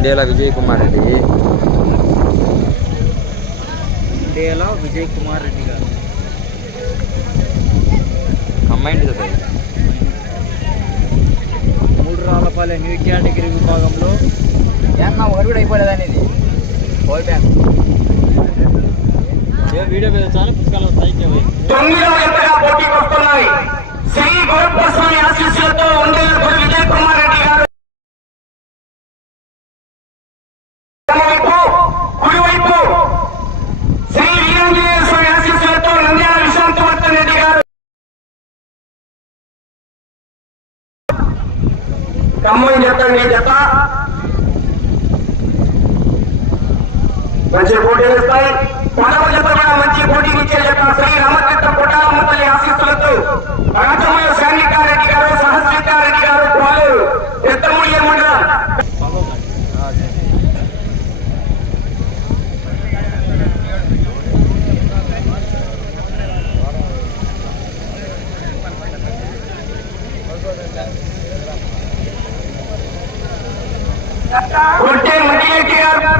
ఉండేలా విజయ్ కుమార్ రెడ్డి. ఉండేలా విజయ్ కుమార్ రెడ్డి గారు. కంబైండ్ సార్ మూడు రాళ్ళపాలె న్యూ కేటగిరీ విభాగంలో ఏమన్నా ఒకటి కూడా అయిపోలేదని ఇది ఓడిపోయాను ఏ వీడియో మీద చాలా పుస్తకాలు వస్తాయి తొమ్మిదవ ఎత్తుగా పోటీకి వస్తున్నాయి శ్రీ గోరప్పస్వామి ఆశీస్సులతో ఉండేల విజయ్ కుమార్ రెడ్డి గారు ఎడమవైపు, కుడివైపు శ్రీ వీరాంజనేయ స్వామి ఆశీస్సులతో నంద్యాల విశాంతవర్ధన్ రెడ్డి గారు ఖమ్మం చెప్పండి జత. మంచి పోటీలు ఇస్తాయి పదవ జత కూడా మంచి పోటీకి ఇచ్చే జత శ్రీ రామకృష్ణ కొట్టాలమ్మ తల్లి ఆశీస్సులతో రాజమయ శానికారెడ్డి గారు సహస్రికారెడ్డి గారు పాలేరు ఎత్తమూడియ మండలం కొట్టే మడిరెడ్డి గారు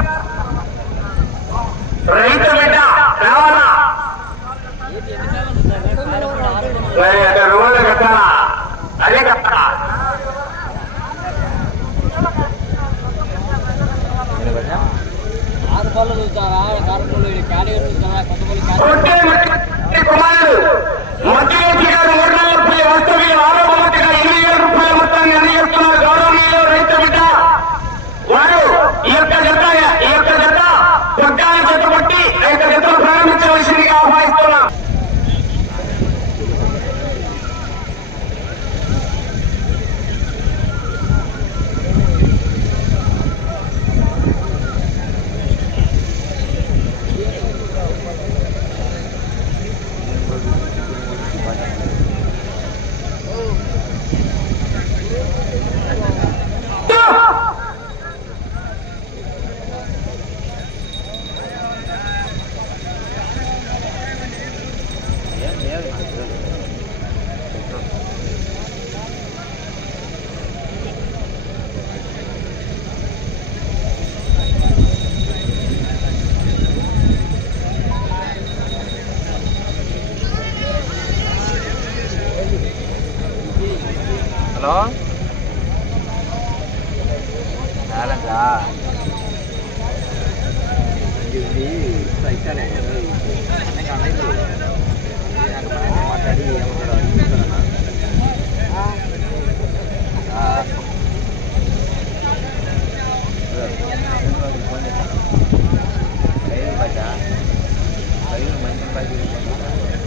ஆலங்கா இங்கே சைட்டானே அன்னைக்கு அன்னைக்கு மாட்டாடி அவங்களோட கையில் பார்த்தா கையில் மஞ்சள் பாக்கி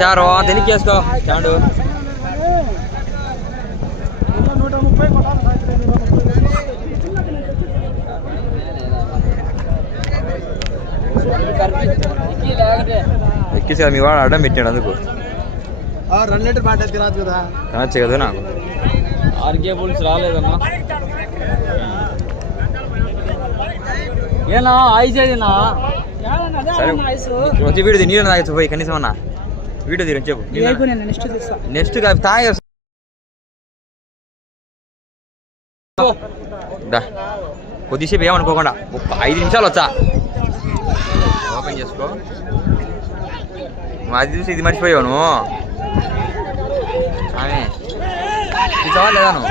బషారు తెలికేసుకో స్టాండు ఎక్కిసి మీ వాడు అడ్డం పెట్టాడు అందుకు. రెండు లీటర్ బాట తినచ్చు కదా. నచ్చ కదా నాకు. ఆర్కే పోలీసు రాలేదన్నా ఏనా ఐసేదినా సరే వచ్చి వీడియో నీళ్ళు తాగచ్చు పోయి కనీసం అన్న. వీడియో తీరు చెప్పు. నెక్స్ట్ తాగే కొద్దిసేపు ఏమనుకోకుండా ఐదు నిమిషాలు వచ్చా. ఓపెన్ చేసుకో. అది చూసి ఇది మర్చిపోయావు నువ్వు. ఆమె చూసావా లేదా నువ్వు.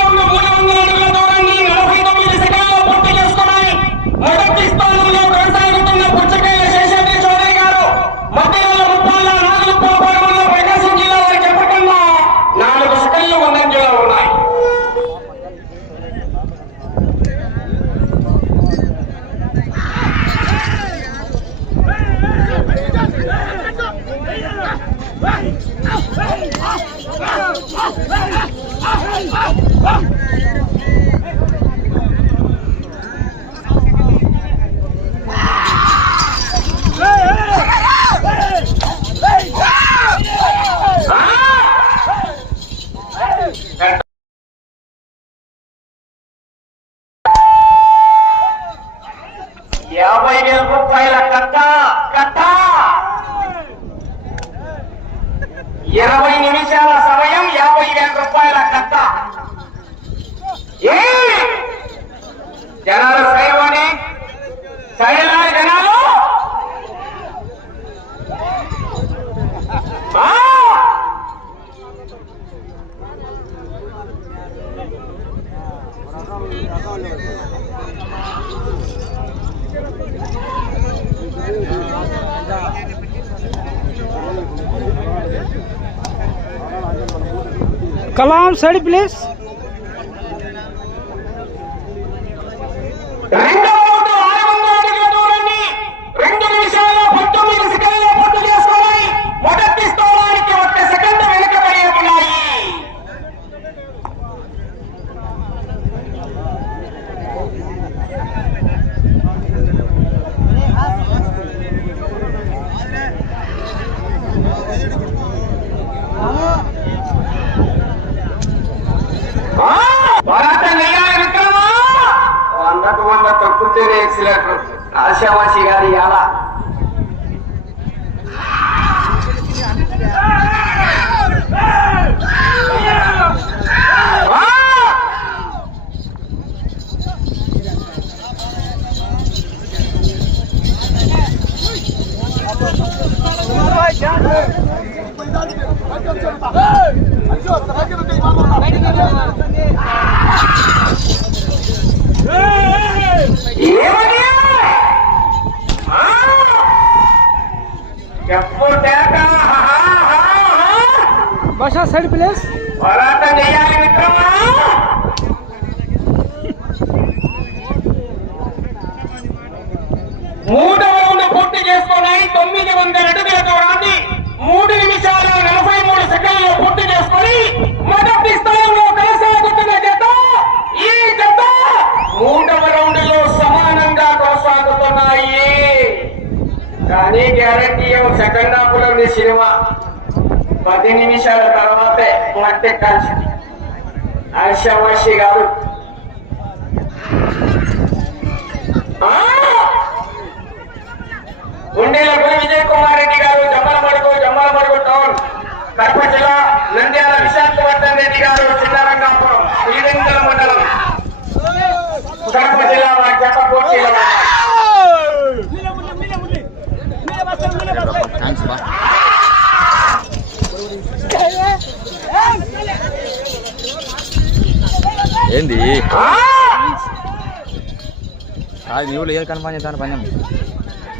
యాభై వేల రూపాయల కట్ట కట్ట. ఇరవై నిమిషాల సమయం యాభై వేల రూపాయల కట్ట. ఏ? జనాలు సైవని సైనా జనాలు ఆ! కలాం సైడ్ ప్లీజ్ రెండవ రౌండ్ ఆరు వందల అడుగుల దూరాన్ని రెండు నిమిషాల పంతొమ్మిది సెకండ్ల పూర్తి చేసుకున్నాయి మొదటి స్థానానికి ఒక్క సెకండ్ వెనుకబడి ఉన్నాయి ఆ! పోరాట నెయ్యాలి విక్రమా వందకు వంద తక్కువతేనే ఎక్సలేటర్ ఆశావాసి గారి అలా ఏమని ఆ! చెప్పు తేక హా, హా, హా. భాషా సైడ్ ప్లేస్ పోరాటం చేయాలి మిత్రమా మూడవ రౌండ్ తొమ్మిది వందల అడుగుల దూరాన్ని మూడు నిమిషాల నలభై మూడు సెకండ్లు పూర్తి చేసుకుని మొదటి స్థానంలో కొనసాగుతున్న జత ఈ జత మూడవ రౌండ్లో సమానంగా కొనసాగుతున్నాయి. కానీ గ్యారంటీ సెకండ్ హాఫ్లో సినిమా. పది నిమిషాల తర్వాతే మట్టెక్కాల్సింది ఆశావాషి గారు. ఆ! గుండెల గురి విజయ్ కుమార్ రెడ్డి గారు జమ్మలమడుగు జమ్మలమడుగు టౌన్ కడప జిల్లా నంద్యాల విశాఖవర్ధన్ రెడ్డి గారు చిన్నరంగాపురం శ్రీరంగల మండలం కడప జిల్లా వారి జత పోటీలో ఉన్నారు. థ్యాంక్స్ బా ఏంది ఆ! అది నీవులు ఏది కన్ఫర్మ్ చేస్తాను పని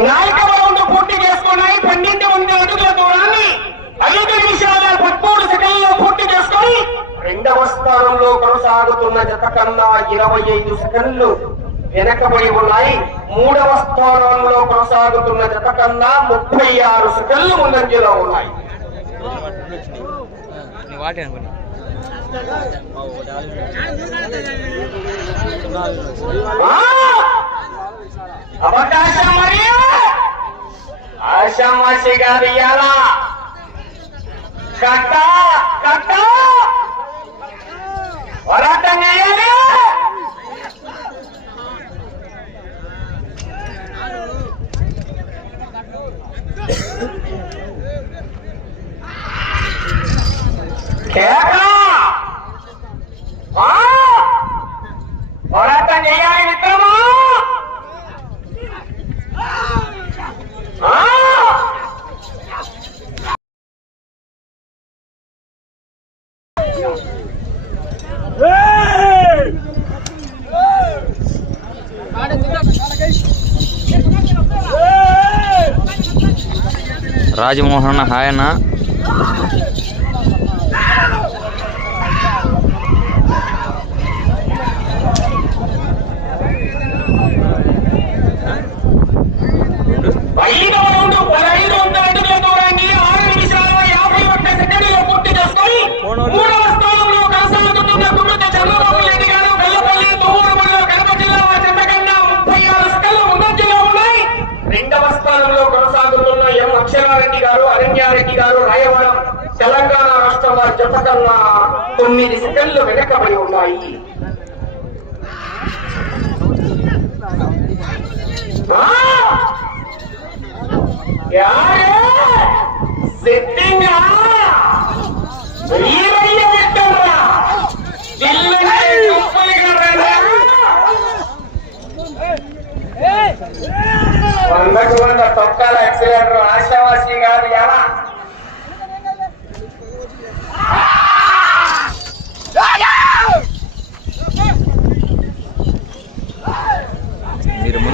నాలుగవ రౌండ్ పూర్తి చేసుకున్నాయి పన్నెండు వందల అడుగుల దూరాన్ని ఐదు నిమిషాల పదమూడు సెకండ్లో పూర్తి చేసుకొని రెండవ స్థానంలో కొనసాగుతున్న జత కన్నా ఇరవై ఐదు సెకండ్లు వెనకబడి ఉన్నాయి. మూడవ స్థానంలో కొనసాగుతున్న జత కన్నా ముప్పై ఆరు సెకండ్లు ముందంజలో ఉన్నాయి. అవకాశం మరియు గారు గారి కట్ట కట్ట పోరాటం చేయాలి కేక పోరాటం చేయాలి మిత్రమా ఆ! రాజమోహన్ హాయ్ అన్న ఐదవ రౌండ్ పదహైదు వందల అడుగుల దూరాన్ని ఆరు నిమిషాల యాభై ఒక్క సెకండ్లో పూర్తి చేసుకొని మూడవ స్థానంలో కొనసాగుతున్న కుటుంబ చంద్రబాబు రెడ్డి గారు వెల్లపల్లి తుమ్మూరు మండలం కడప జిల్లా చెత్త కన్నా ముప్పై ఆరు సెకండ్లు ముందంజలో ఉన్నాయి రెండవ స్థానంలో కొనసాగుతున్న ఎం అక్షరారెడ్డి గారు అరణ్యారెడ్డి గారు రాయవరం తెలంగాణ రాష్ట్రం వారి జత తొమ్మిది సెకండ్లు వెనకబడి ఉన్నాయి. వందకు వంద తొక్కాల యాక్సిలేటర్ ఆశావాసి కాదు ఎలా?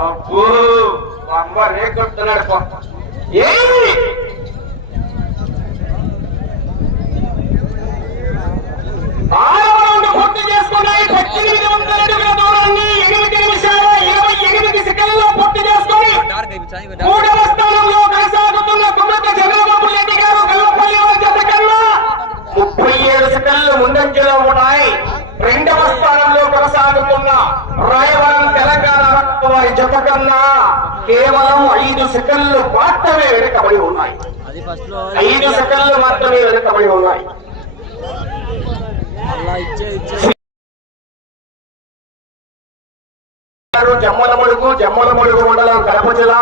అబ్బో, అమ్మ రేకొడుతున్నాడు పో. ఏయ్! ఆరవ రౌండ్ చేసుకున్నాయి పద్దెనిమిది వందల అడుగుల దూరాన్ని ఎనిమిది నిమిషాల ఇరవై ఎనిమిది సెకండ్లో పొట్టు చేసుకుని మూడవ స్థానంలో కొనసాగుతున్న కుమ్మత చంద్రబాబు రెడ్డి గారు కల్లపల్లి వారి కన్నా ముప్పై ఏడు సెకండ్లు ముందంజలో ఉన్నాయి రెండవ స్థానంలో కొనసాగుతున్న రాయవరం తెలంగాణ వారి జత కన్నా కేవలం ఐదు సెకండ్లు మాత్రమే వెనుకబడి ఉన్నాయి. ఐదు సెకండ్లు మాత్రమే వెనుకబడి ఉన్నాయి. జమ్మల మడుగు జమ్మల మడుగు మండలం కడప జిల్లా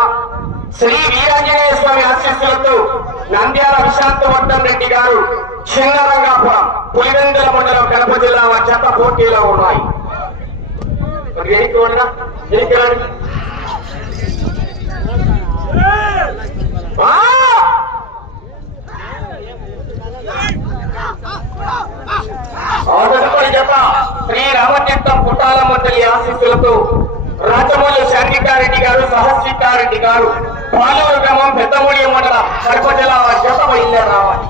శ్రీ వీరాంజనేయ స్వామి ఆశీస్సులతో నంద్యాల విశాంతవర్ధన్ రెడ్డి గారు చిన్నరంగాపురం పులివెందుల మండలం కడప జిల్లా జత పోటీలో ఉన్నాయి. మరి ఎనికి ఉండరా ఎనికి రండి. ఆ! ఆదరణపడి జత శ్రీ రామతీర్థం పుట్టాల మండలి ఆశీస్సులతో రాజమౌళి శాంతికారెడ్డి గారు సహస్రికారెడ్డి గారు పాలూరు గ్రామం పెద్దమూడి మండలం కడప జిల్లా జత బయలుదేరి రావాలి.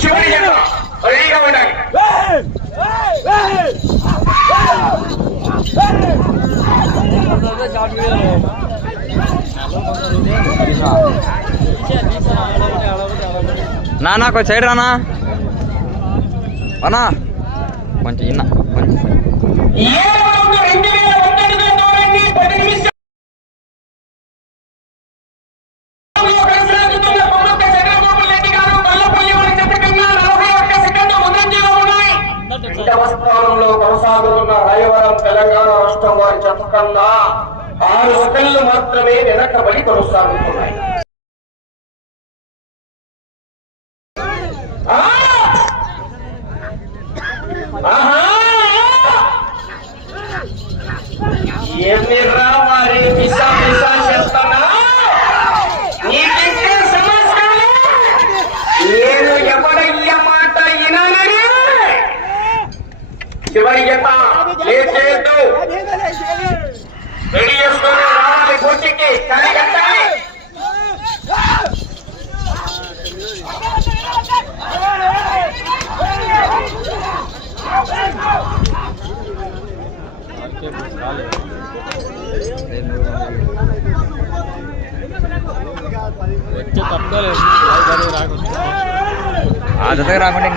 చివరి జత రెడీగా ఉండాలి షార్ట్ వీడియో నానా కొంచెం సైడ్ రానా? అన్నా. కొంచెం ఇన్నా కొంచెం ఏడవ రౌండ్ రెండు వేల ఒంటరిగా దూరాన్ని పది నిమిషాలు కొనసాగుతున్న కొమ్మక్క చంద్రబాబు రెడ్డి గారు గొల్లపల్లి వారి జత కన్నా నలభై ఒక్క సెకండ్ల ముందంజలో ఉన్నాయి రెండవ స్థానంలో కొనసాగుతున్న రాయవరం తెలంగాణ రాష్ట్రం వారి జత కన్నా ఆరు సెకండ్లు మాత్రమే వెనకబడి కొనసాగుతున్నాయి ఆ! ఆహా! ఏమిరా మరి పిసా పిసా చేస్తున్నా నీకింకే సమస్యలు నేను ఎవడయ్య మాట వినాలని చివరి జత లేచేద్దు రెడీ చేసుకొని రావాలి పూర్తికి కలిగట్టాలి వచ్చే తప్పలేదు రాకుండా ఆ జతగా రాకుండా ఇంకా ఏడు ఇంక అంతే సబ్బు ఎంత కామెంట్ వాళ్ళంతా ఆ! చెప్పలేం బ్రదర్ ఏం నానా తిరగదు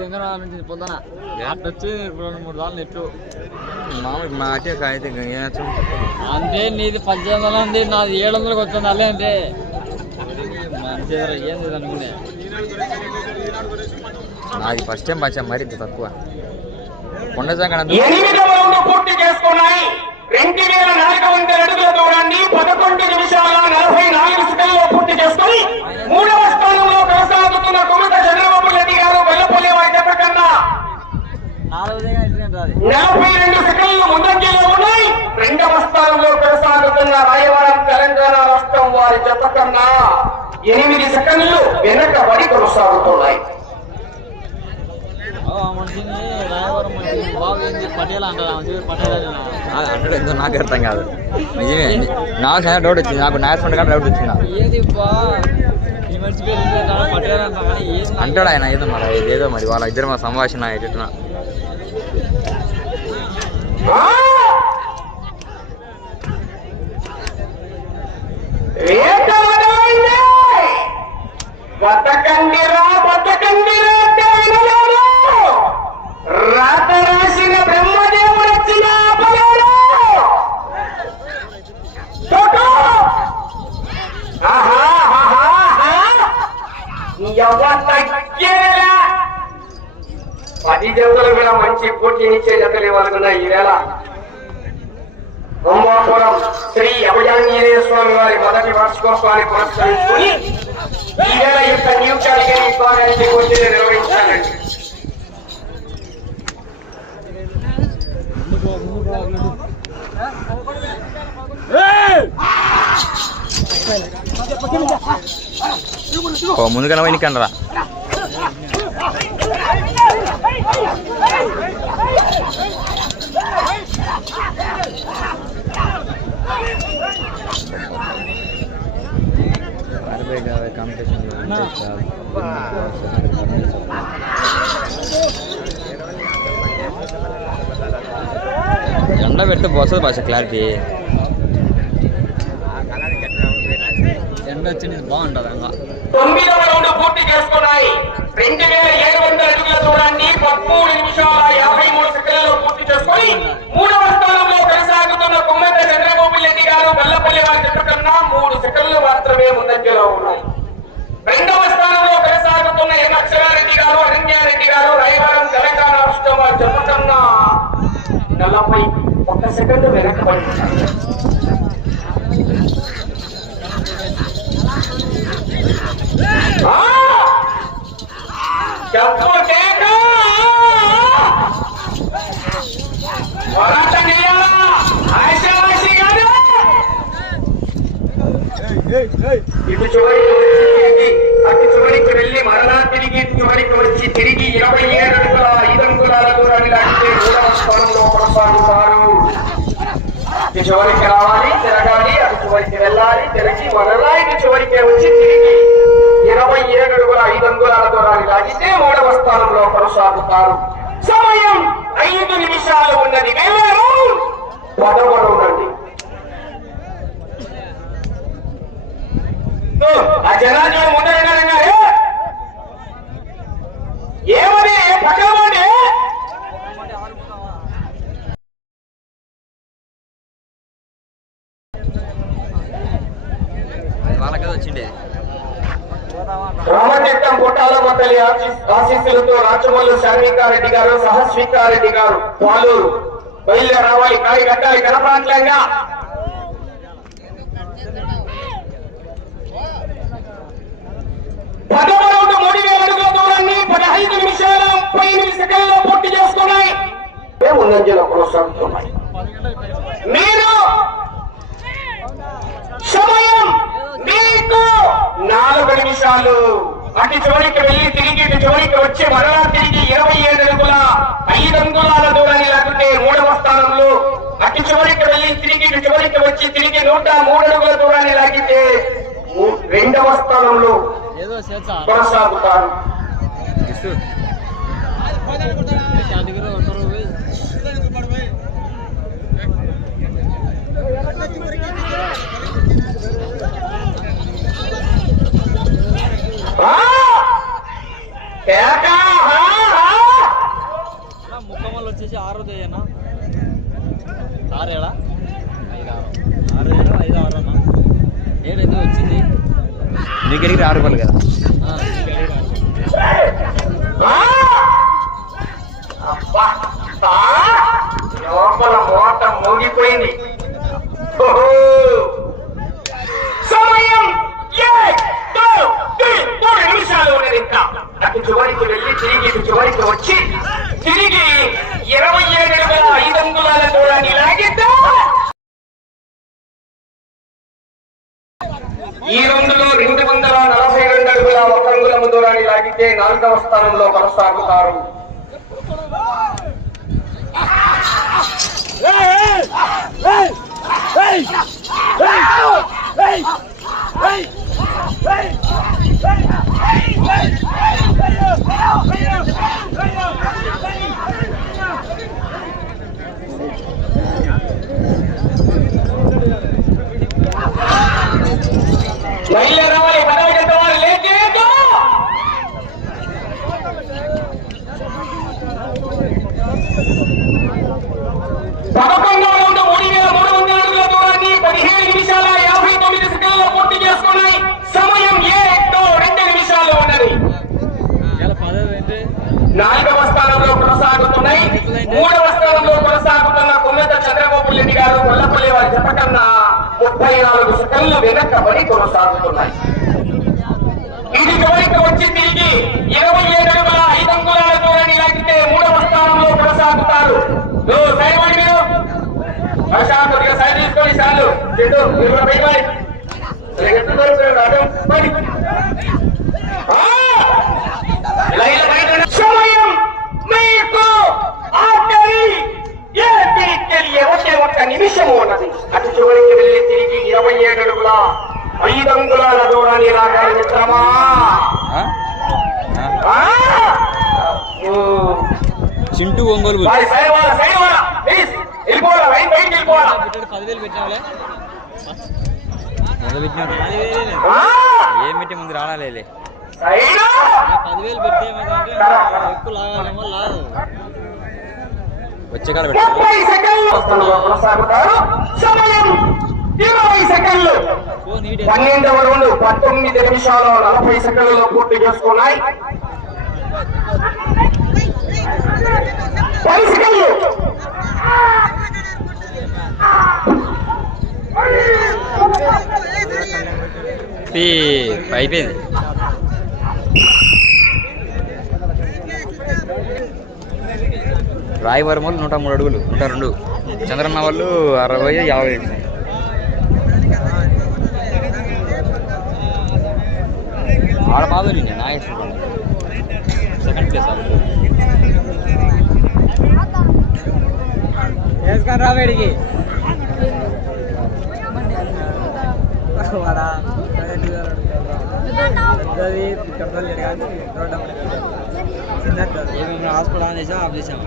దగ్గర పొద్దున అట్లా వచ్చి రెండు మూడు సార్లు మామూలు అటే ఏమచ్చు అంతే నీది పద్దెనిమిది వందలు ఉంది నాది ఏడు వందలకు వస్తుంది అల్లే అంతే మంచి ఏంది అనుకునే నాది ఫస్ట్ టైం వచ్చా మరి ఇంత తక్కువ. కొండ సంగడ పూర్తి చేసుకున్నాయి. రెండు వేల నాలుగు వందల అడుగుల దూరాన్ని పదకొండు నిమిషాల నలభై నాలుగు సెకండ్లో పూర్తి చేసుకుని మూడవ స్థానంలో కొనసాగుతున్న కుమట చంద్రబాబు రెడ్డి గారు వెల్లపల్లి వారి దెబ్బ కన్నా నలభై రెండు సెకండ్లు ముందంజలో ఉన్నాయి. రెండవ స్థానంలో కొనసాగుతున్న రాయవరం తెలంగాణ రాష్ట్రం వారి జత కన్నా ఎనిమిది సెకండ్లు వెనకబడి కొనసాగుతున్నాయి మనిషిని రాయవరం మనిషిని బాగా ఏంది పటేల్ అంటారు ఆమె పేరు పటేల్ అని అంటే నాకు అర్థం కాదు. నిజమే నాకు చాలా డౌట్ వచ్చింది. నాకు నేర్చుకుంటే కానీ డౌట్ వచ్చింది. ఏది ఏంది అంటాడు, ఏది ఆయన ఏదో మరి ఇదేదో మరి వాళ్ళ ఇద్దరు మా సంభాషణ మొదలైంది. బతకండిరా బతకండిరా. పది జతలు కూడా మంచి పోటీనిచ్చే జతలు ఇవ్వాలనుకున్న ఈవేళ కుంభాపురం శ్రీ అభయాంజనేయ స్వామి వారి మొదటి వార్షికోత్సవాన్ని పురస్కరించుకుని ఈవేళ యొక్క న్యూ కేటగిరీ విభాగానికి వచ్చి నిర్వహించాలండి. ఓ ముందుగా పోయి కనరా ఎండ పెడితే వస్తుంది భాష క్లారిటీ ఎండ వచ్చింది బాగుంటుంది ఇంకా తొమ్మిదవ రౌండ్ పూర్తి చేసుకున్నాయి. రెండు వేల ఏడు వందల అడుగుల దూరాన్ని పదమూడు నిమిషాల యాభై మూడు సెకండ్లలో పూర్తి చేసుకుని మూడవ స్థానంలో కొనసాగుతున్న కుమ్మట చంద్రబాబు రెడ్డి గారు బల్లపల్లి వారి జట్టు కన్నా మూడు సెకండ్లు మాత్రమే ముందంజలో ఉన్నాయి. రెండవ స్థానంలో కొనసాగుతున్న ఎం అక్షరారెడ్డి గారు అరణ్యారెడ్డి గారు రాయవరం తెలంగాణ రాష్ట్రం వారి జట్టు కన్నా నలభై ఒక్క సెకండ్ వెనకబడి ఇటు చివరికి వచ్చి అటు చివరికి వెళ్ళి మరలా తిరిగి ఇటు చివరికి వచ్చి తిరిగి ఇరవై ఏడు అంగుల ఐదు అంగుళాల దూరాన్ని లాగితే మూడవ స్థానంలో కొనసాగుతారు ఇటు చివరికి రావాలి తిరగాలి అటు చివరికి వెళ్ళాలి తిరిగి మరలా ఇటు చివరికి వచ్చి తిరిగి ఇరవై ఏడు అడుగుల ఐదు అంగుళాల దూరాన్ని లాగితే మూడవ స్థానంలో కొనసాగుతారు. సమయం ఐదు నిమిషాలు ఉన్నది. వేలారు పదవడండి ఆ జనాలు ముందరగానే ఏమని పక్కనమండి రామతీర్థం పుట్టాల మొదలి ఆశీస్సులతో రాచమల్లు శాన్వికారెడ్డి గారు సహస్వికారెడ్డి గారు పాలూరు. బయలుదేరి రావాలి కాయ కట్టాలి. కనపడట్లేగా పదమూడు మూడు వేల అడుగుల దూరాన్ని పదహైదు నిమిషాల ముప్పై ఎనిమిది సెకండ్లో పూర్తి చేసుకున్నాయి. ముందంజలో కొనసాగుతున్నాయి. మీరు సమయం మీకు నాలుగు నిమిషాలు. అటు చివరికి వెళ్ళి తిరిగి ఇటు చివరికి వచ్చి మరలా తిరిగి ఇరవై ఏడు అడుగుల ఐదు అంగుళాల దూరాన్ని లేకుంటే మూడవ స్థానంలో. అటు చివరికి వెళ్ళి తిరిగి ఇటు చివరికి వచ్చి తిరిగి నూట మూడు అడుగుల దూరాన్ని లాగితే రెండవ స్థానంలో కొనసాగుతారు. దగ్గర ఆ! వచ్చేసి ఆరు అయ్యానా ఆరు ఏడా ఐదు ఆరు ఆరు ఏడు ఐదు ఆరు అన్న ఏడైతే వచ్చింది నీకు ఎరిగి ఆరు రూపాయలు కదా! లోపల మోట మోగిపోయింది. ఓహో! సమయం ఏక్, దో, త్రీ, మూడు నిమిషాలు ఉన్నది ఇంకా అటు చివరికి వెళ్ళి తిరిగి చివరికి వచ్చి తిరిగి ఇరవై ఏడు వేల ఐదు అంగుళాల దూరాన్ని లాగితే ఈ రెండులో రెండు వందల నలభై రెండు అడుగుల ఒక అంగుళము దూరాన్ని లాగితే నాలుగవ స్థానంలో కొనసాగుతారు Hey! రావాలి పదవి గంట వారు లేట్ చేయొద్దు. పదకొండవ రౌండ్ మూడు వేల మూడు వందల అడుగుల దూరాన్ని పదిహేను నిమిషాల యాభై తొమ్మిది సెకండ్లలో పూర్తి చేసుకున్నాయి సమయం ఏదో రెండు నిమిషాలు ఉన్నది ఇలా పదవి ఏంటి నాలుగవ స్థానంలో కొనసాగుతున్నాయి. మూడవ స్థానంలో కొనసాగుతున్న కుమ్మత చంద్రబాబు రెడ్డి గారు కొల్లపల్లి వారి చెప్పకన్నా ముప్పై నాలుగు సెకండ్లు వెనక్కబడి కొనసాగుతున్నాయి. ఇది చివరికి వచ్చి తిరిగి ఇరవై ఏడు అడుగుల ఐదు అంగుళాల దూరాన్ని లాగితే మూడవ స్థానంలో కొనసాగుతారు. సైడ్ తీసుకొని చాలు. చెట్టు మీరు కూడా తెలియ ఒకే ఒక్క నిమిషము ఉన్నది అటు చివరికి వెళ్ళి తిరిగి ఇరవై ఏడు అడుగుల ఐదు అంగుళాల దూరాన్ని రాగాలి మిత్రమా. చింటూ ఒంగోలు! ఏం పెట్టి ముందు సైడ్ పదివేలు పెడితే ఏమైందంటే ఎక్కువ లాగాలేమో లాగదు వచ్చే కాలం పెట్టారు ముప్పై సెకండ్లు! కొనసాగుతారు. సమయం ఇరవై సెకండ్లు. ఫోన్ హీట్ పన్నెండవ రౌండ్ పంతొమ్మిది నిమిషాలు నలభై సెకండ్లలో పూర్తి చేసుకున్నాయి. పది సెకండ్లు. ఈ అయిపోయింది. రాయవరం వాళ్ళు నూట మూడు అడుగులు నూట రెండు. చంద్రన్న వాళ్ళు అరవై యాభై. ఆడ బాగా నాగేశ్వరం సెకండ్ ప్లేస్ వేసుకొని రా వేడికి హాస్పిటల్ ఆన్ చేసాం ఆఫ్ చేసాం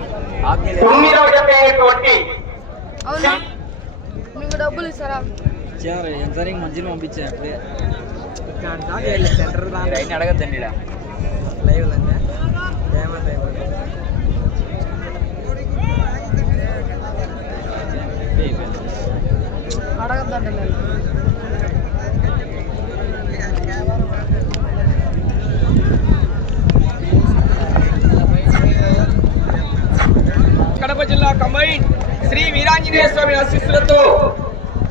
అవునా? మీకు డబ్బులు ఇస్తారా? ఇచ్చారు. ఎంత మంచిగా పంపించాను అప్పుడే. సెంటర్ అడగద్దండి. లైవ్ ఏమంటే అడగద్దండి నేను కడప జిల్లా కంబైన్ శ్రీ వీరాంజనేయ స్వామి ఆశీస్సులతో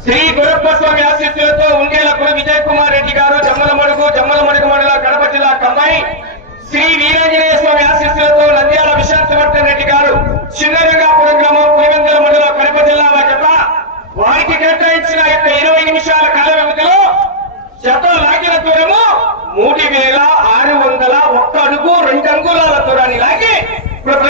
శ్రీ గురప్ప స్వామి ఆశీస్సులతో ఉండేల విజయ్ కుమార్ రెడ్డి గారు జమ్మల మడుగు జమ్మల మడుగు మండల కడప జిల్లా కమ్మాయి శ్రీ వీరాంజనేయ స్వామి ఆశీస్సులతో నంద్యాల విశాంతవర్ధన్ రెడ్డి గారు చిన్నరంగాపురం గ్రామం పులివెందుల మండలం కడప జిల్లా చెప్ప వారికి కేటాయించిన యొక్క ఇరవై నిమిషాల కాల వ్యవధిలో జత లాగిన దూరము మూడు వేల ఆరు వందల ఒక్క అడుగు రెండు అంగుళాల దూరాన్ని లాగి